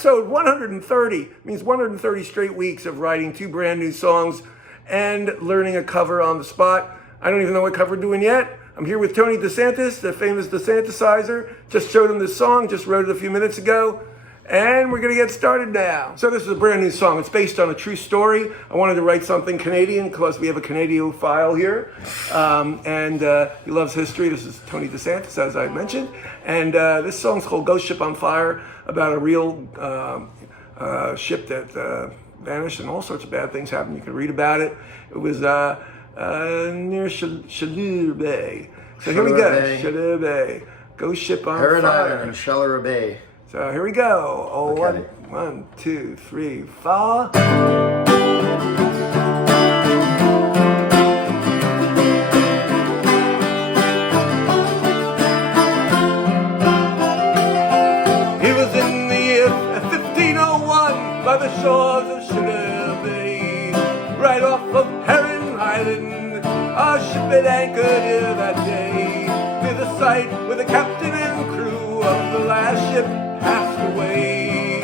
episode 130. Means 130 straight weeks of writing 2 brand new songs and learning a cover on the spot. I don't even know what cover we're doing yet. I'm here with Tony DeSantis, the famous DeSanticizer. Just showed him this song, just wrote it a few minutes ago. And we're going to get started now. So this is a brand new song. It's based on a true story. I wanted to write something Canadian because we have a Canadiophile here. And he loves history. This is Tony DeSantis, as I mentioned. And this song's called Ghost Ship on Fire, about a real ship that vanished and all sorts of bad things happened. You can read about it. It was near Chaleur Bay. So here we go. Chaleur Bay. Ghost Ship on Heron Fire. Island and Chaleur Bay. So here we go. Oh, Okay. 1, 2, 3, 4. He was in the year 1501 by the shores of Chaleur Bay, right off of Heron Island. Our ship had anchored here that day, near the site where the captain and crew of the last ship passed away,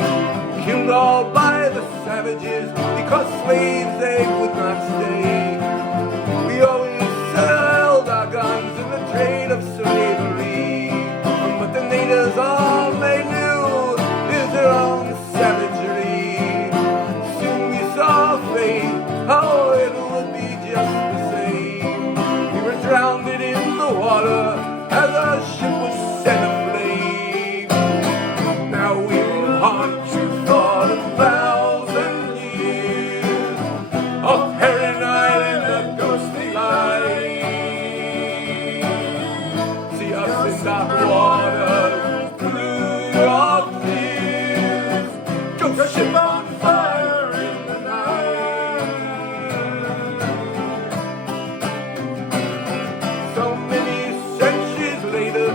killed all by the savages because slaves they would not stay. We always sold our guns in the trade of slavery, but the natives all they knew is their own savagery. Soon we saw fate, oh it would be just the same. We were drowned in the water as our ship was set aflame. Now we will haunt you for 1,000 years of Heron Island, a ghostly light. See us in dark waters through your tears. Ghost ship on fire in the night. So many centuries later,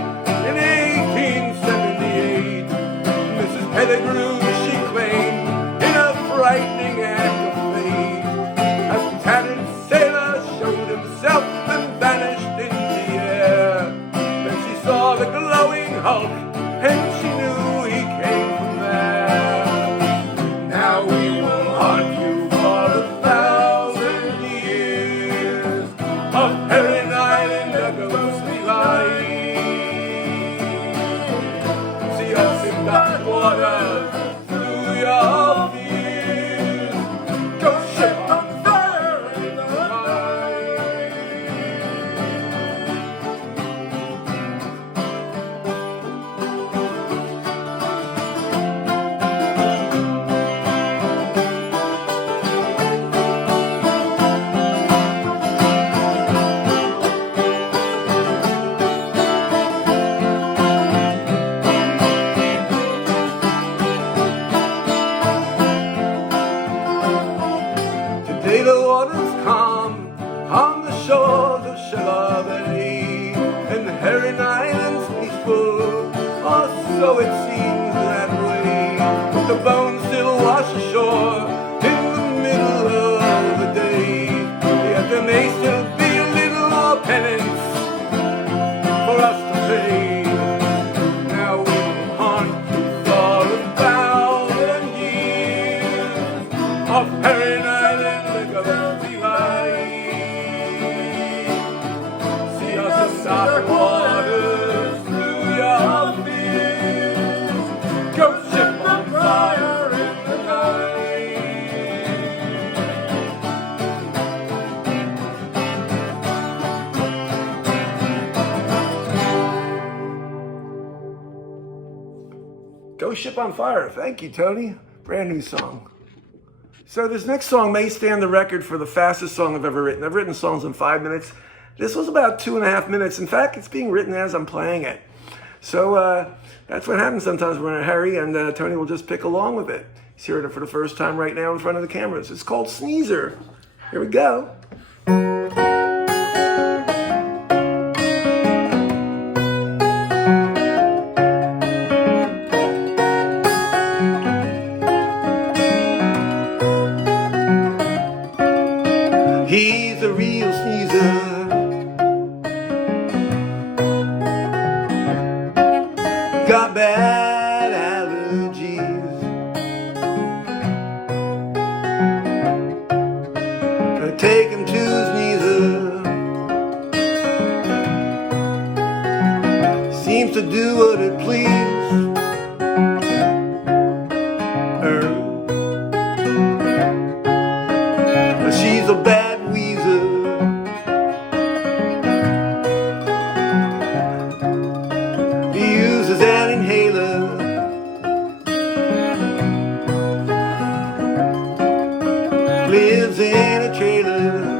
in 1878, Mrs. Pettigrew, she claimed, in a frightening act of fate, a tattered sailor showed himself and vanished in the air. Then she saw the glowing hulk, and she knew he came from there. Now we will haunt you for 1,000 years of Heron Island, a ghostly light. See us in dark waters through your fears. Ghost ship on fire in the night. Today the water's calm on the shores of Chaleur Bay, and Heron Island's peaceful, or so it seems that way. But the bones still wash ashore in the middle of the day, yet there may still be a little more penance for us to pay. Now we will haunt you for 1,000 years of Heron Island, a ghostly light. See us in dark waters through your fears. Ghost ship on fire in the night. Ghost Ship on Fire. Thank you, Tony. Brand new song. So this next song may stand the record for the fastest song I've ever written. I've written songs in 5 minutes. This was about 2.5 minutes. In fact, it's being written as I'm playing it. So that's what happens sometimes when we're in a hurry, and Tony will just pick along with it. He's hearing it for the first time right now in front of the cameras. It's called Sneezer. Here we go. He's a real sneezer. Got bad allergies. seems to do what it pleases her. She's a bad weezer, uses an inhaler, lives in a trailer.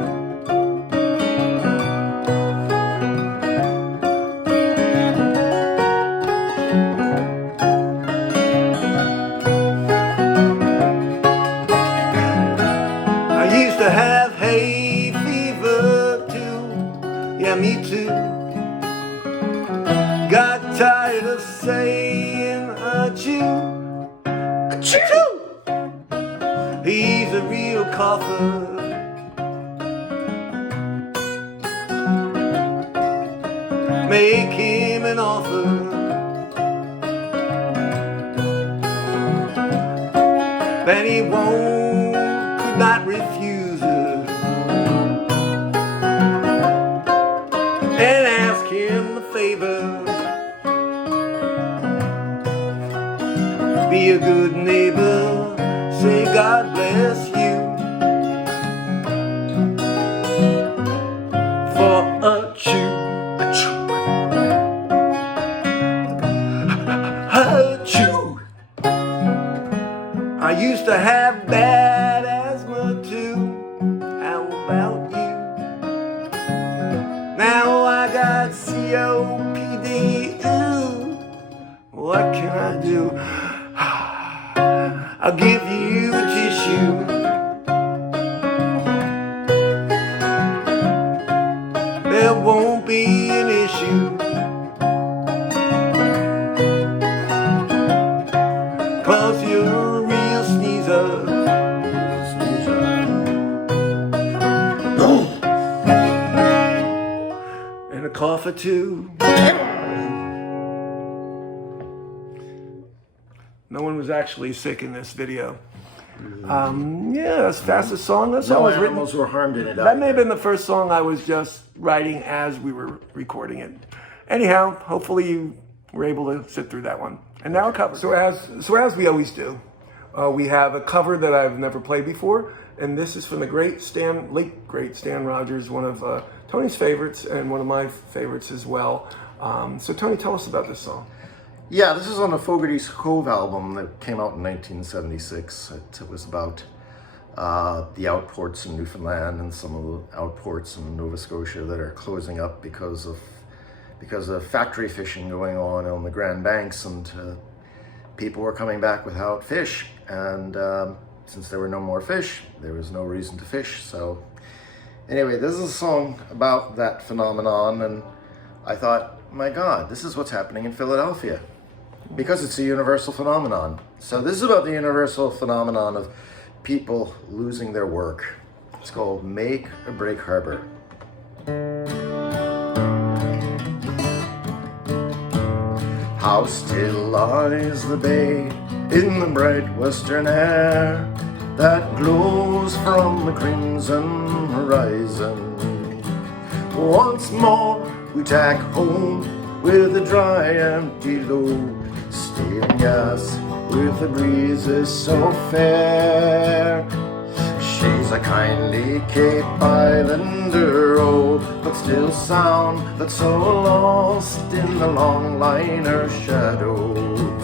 I used to have hay fever too, yeah, me too. Got tired of saying achoo, achoo. He's a real cougher. Make him an offer. Then he won't, could not refuse her. And ask him a favor. Be a good neighbor, say God bless you. For a chew, a chew, a chew. I used to have bad asthma too. How about you? Now I got COPD. Ooh, what can I do? I'll give you a tissue. There won't be an issue. 'Cause you're a real sneezer. And a cough or two. No one was actually sick in this video. Yeah, that's the fastest song. That song was written. Animals were harmed in it. That may have been the first song I was just writing as we were recording it. Anyhow, hopefully you were able to sit through that one. And now a cover. So as we always do, we have a cover that I've never played before, and this is from the late great Stan Rogers, one of Tony's favorites and one of my favorites as well. So Tony, tell us about this song. Yeah, this is on the Fogarty's Cove album that came out in 1976. It was about the outports in Newfoundland and some of the outports in Nova Scotia that are closing up because of factory fishing going on the Grand Banks, and people were coming back without fish. And since there were no more fish, there was no reason to fish. So anyway, this is a song about that phenomenon, and I thought, my God, this is what's happening in Philadelphia. Because it's a universal phenomenon. So this is about the universal phenomenon of people losing their work. It's called Make or Break Harbor. How still lies the bay in the bright western air that glows from the crimson horizon. Once more we tack home with a dry empty load, stealing gas with the breezes so fair. She's a kindly Cape Islander, oh, but still sound, but so lost in the long liner shadows.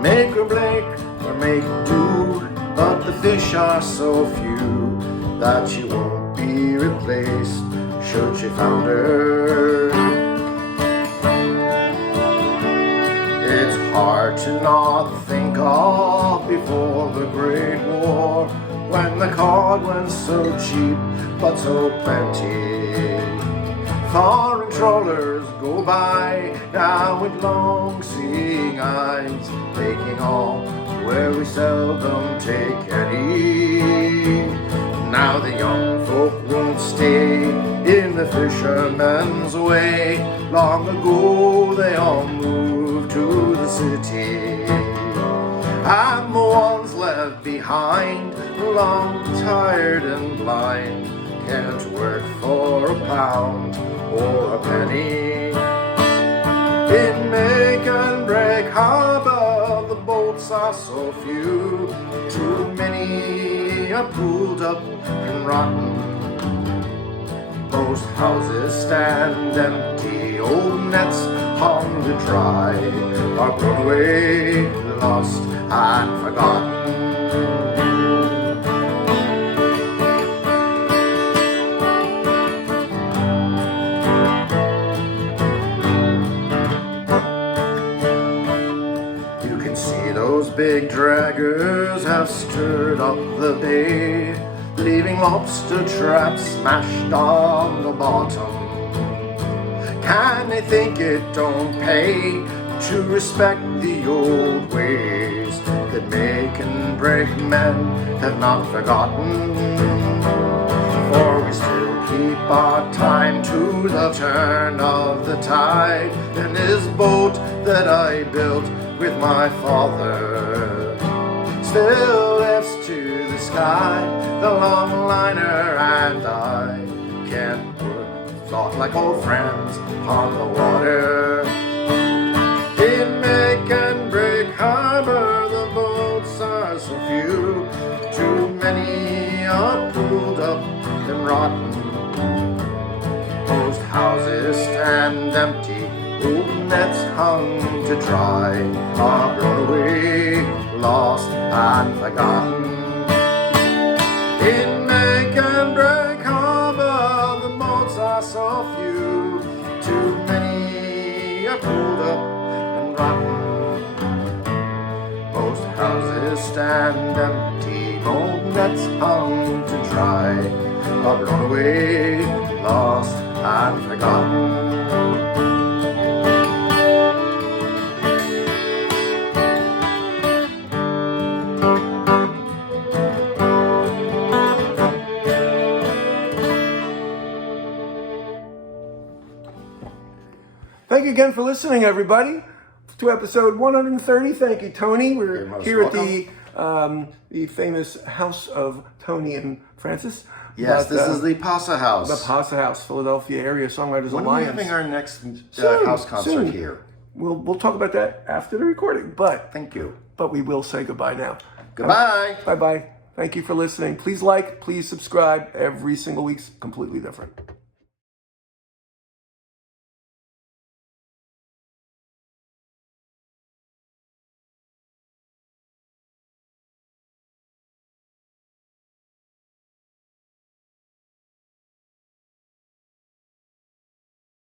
Make or break or make do, but the fish are so few that she won't be replaced should she founder. It's hard to not think of before the Great War, when the cod went so cheap but so plenty. Foreign trawlers go by now with long-seeing eyes, taking all where we seldom take any. Now the young folk won't stay in the fisherman's way. Long ago they all moved to the city, and the ones left behind, long, tired and blind, can't work for a pound or a penny. In make and break harbor, the boats are so few. Too many are pulled up and rotten. Most houses stand empty, old nets hung to dry, are blown away, lost and forgotten. You can see those big draggers have stirred up the bay, leaving lobster traps smashed on the bottom. Can they think it don't pay to respect the old ways that make and break men have not forgotten? For we still keep our time to the turn of the tide, and this boat that I built with my father still lifts to the sky, the long liner and I can't put thought like old friends on the water. In make and break harbor, the boats are so few. Too many are pulled up and rotten. Most houses stand empty, old nets hung to dry, are blown away, lost and forgotten. In make and break harbor, the boats are so few. Too many are pulled up and rotten. Most houses stand empty, old nets hung to dry, are blown away, lost and forgotten. Thank you again for listening, everybody, to episode 130. Thank you, Tony. We're here welcome. At the famous house of Tony and Francis. Yes, this is the Pasa House. The Pasa House, Philadelphia Area Songwriters Alliance. When are we having our next house concert here? We'll talk about that after the recording. But thank you. But we will say goodbye now. Goodbye. Bye-bye. Thank you for listening. Please like, please subscribe. Every single week's completely different.